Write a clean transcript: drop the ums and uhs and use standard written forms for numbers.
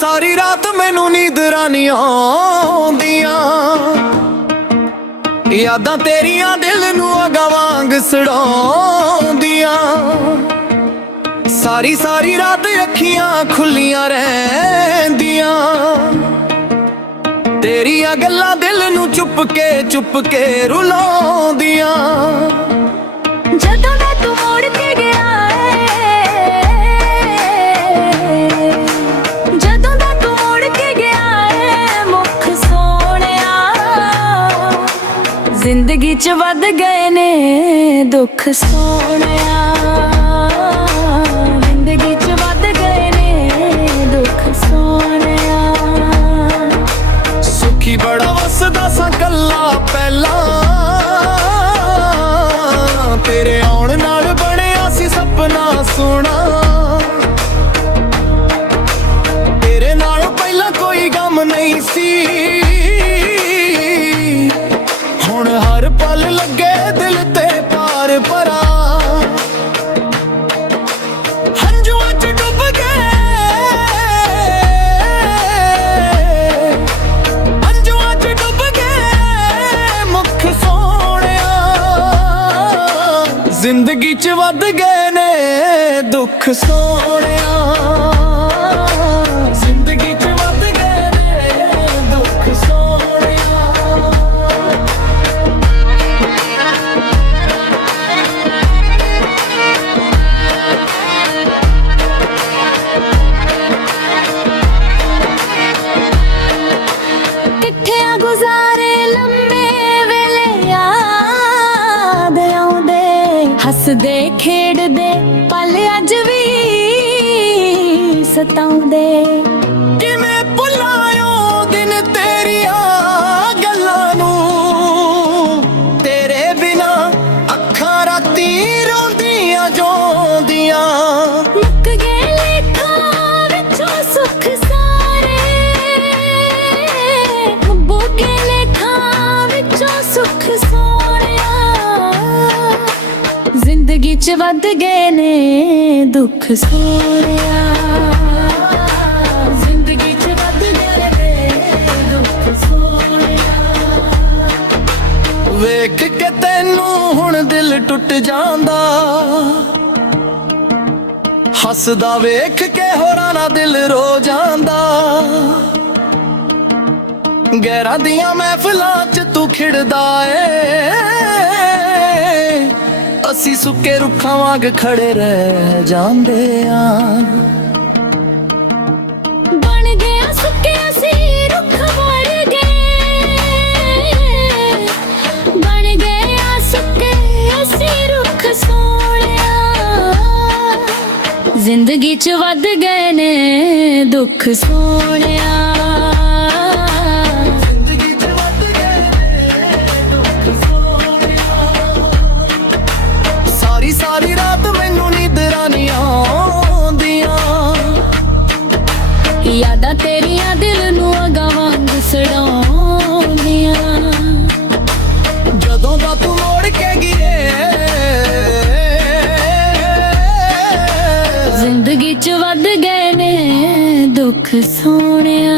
ਸਾਰੀ ਰਾਤ ਮੈਨੂੰ ਨੀਂਦਰਾਂ ਨਹੀਂ ਆਉਂਦੀਆਂ, ਯਾਦਾਂ ਤੇਰੀਆਂ ਦਿਲ ਨੂੰ ਅੱਗਾਂ ਵਾਂਗ ਸੜਾਉਂਦੀਆਂ। ਸਾਰੀ ਰਾਤ ਅੱਖੀਆਂ ਖੁੱਲੀਆਂ ਰਹਿੰਦੀਆਂ, ਤੇਰੀਆਂ ਗੱਲਾਂ ਦਿਲ ਨੂੰ ਚੁੱਪ ਕੇ ਰੁਲਾਉਂਦੀਆਂ। ਜਦੋਂ ਦਾ ਤੂੰ ਮੁੜ ਕੇ ਗਿਆ ਏ, ਜਦੋਂ ਦਾ ਤੂੰ ਮੁੜ ਕੇ ਗਿਆ ਏ ਮੁੱਖ ਸੋਹਣਿਆ, ਜ਼ਿੰਦਗੀ 'ਚ ਵੱਧ ਗਏ ਨੇ ਦੁੱਖ ਸੋਹਣਿਆ, ਜ਼ਿੰਦਗੀ 'ਚ ਵੱਧ ਗਏ ਨੇ ਦੁੱਖ ਸੋਹਣਿਆ। ਸੁਖੀ ਬੜਾ ਵਸਦਾ ਸਾਂ ਕੱਲਾ ਪਹਿਲਾਂ, ਤੇਰੇ ਆਉਣ ਨਾਲ ਬਣਿਆ ਸੀ ਸੁਪਨਾ ਸੋਹਣਾ। ਤੇਰੇ ਨਾਲ ਪਹਿਲਾਂ ਕੋਈ ਗਮ ਨਹੀਂ ਸੀ, ਹੁਣ ਹਰ ਪਲ ਲੱਗੇ ਦਿਲ ਤੇ ਪਾਰ ਭਰਾ। ਹੰਝੂਆਂ 'ਚ ਡੁੱਬ ਗਏ, ਹੰਝੂਆਂ 'ਚ ਡੁੱਬ ਗਏ ਮੁੱਖ ਸੋਹਣਿਆ, ਜ਼ਿੰਦਗੀ 'ਚ ਵੱਧ ਗਏ ਨੇ ਦੁੱਖ ਸੋਹਣਿਆ, ਜ਼ਿੰਦਗੀ 'ਚ ਵੱਧ ਗਏ ਨੇ ਦੁੱਖ ਸੋਹਣਿਆ। ਕਿੱਠਿਆਂ ਗੁਜ਼ਾਰੇ ਲੰਮੇ ਵੇਲੇ ਯਾਦ ਆਉਂਦੇ, ਹੱਸਦੇ ਖੇਡਦੇ ਪਲ ਅੱਜ ਵੀ ਸਤਾਉਂਦੇ। ਕਿਵੇਂ ਭੁਲਾਇਓ ਦਿਨ ਤੇਰੀਆਂ ਗੱਲਾਂ ਨੂੰ, ਤੇਰੇ ਬਿਨਾ ਅੱਖਾਂ ਰਾਤੀ ਰੋਂਦੀਆਂ ਜੋਂਦੀਆਂ। ਮੁੱਕ ਗਏ ਲੇਖਾਂ ਵਿੱਚੋਂ ਸੁੱਖ ਸਾਰੇ, ਮੁੱਕ ਗਏ ਲੇਖਾਂ ਵਿੱਚੋਂ ਸੁੱਖ ਸੋਹਣਿਆ, ਜ਼ਿੰਦਗੀ 'ਚ ਵੱਧ ਗਏ ਨੇ ਦੁੱਖ ਸੋਹਣਿਆ, ਜ਼ਿੰਦਗੀ 'ਚ ਵੱਧ ਗਏ ਨੇ ਦੁੱਖ ਸੋਹਣਿਆ। ਵੇਖ ਕੇ ਤੈਨੂੰ ਹੁਣ ਦਿਲ ਟੁੱਟ ਜਾਂਦਾ, ਹੱਸਦਾ ਵੇਖ ਕੇ ਹੋਰਾਂ ਦਾ ਦਿਲ ਰੋ ਜਾਂਦਾ। ਗੈਰਾਂ ਦੀਆਂ ਮਹਿਫਲਾਂ 'ਚ ਤੂੰ ਖਿੜਦਾ ਏ, ਅਸੀਂ ਸੁੱਕੇ ਰੁੱਖਾਂ ਵਾਂਗ ਖੜੇ ਰਹਿ ਜਾਂਦੇ ਆਂ। ਬਣ ਗਿਆ ਸੁੱਕੇ ਅਸੀਂ ਰੁੱਖ ਵਰਗੇ, ਬਣ ਗਏ ਆ ਸੁੱਕੇ ਅਸੀਂ ਰੁੱਖ ਸੋਹਣਿਆ, ਜ਼ਿੰਦਗੀ 'ਚ ਵੱਧ ਗਏ ਨੇ ਦੁੱਖ ਸੋਹਣਿਆ, ਜ਼ਿੰਦਗੀ 'ਚ ਵੱਧ ਗਏ ਨੇ ਦੁੱਖ ਸੋਹਣਿਆ। ਸਾਰੀ ਰਾਤ ਮੈਨੂੰ ਨੀਂਦਰਾਂ ਨਹੀਂ ਆਉਂਦੀਆਂ, ਯਾਦਾਂ ਤੇਰੀਆਂ ਦਿਲ ਨੂੰ ਅੱਗਾਂ ਵਾਂਗ ਸੜਾਉਂਦੀਆਂ। ਜਦੋਂ ਦਾ ਤੂੰ ਮੋੜ ਕੇ ਗਏ, ਜ਼ਿੰਦਗੀ 'ਚ ਵੱਧ ਗਏ ਨੇ ਦੁੱਖ ਸੋਹਣਿਆ।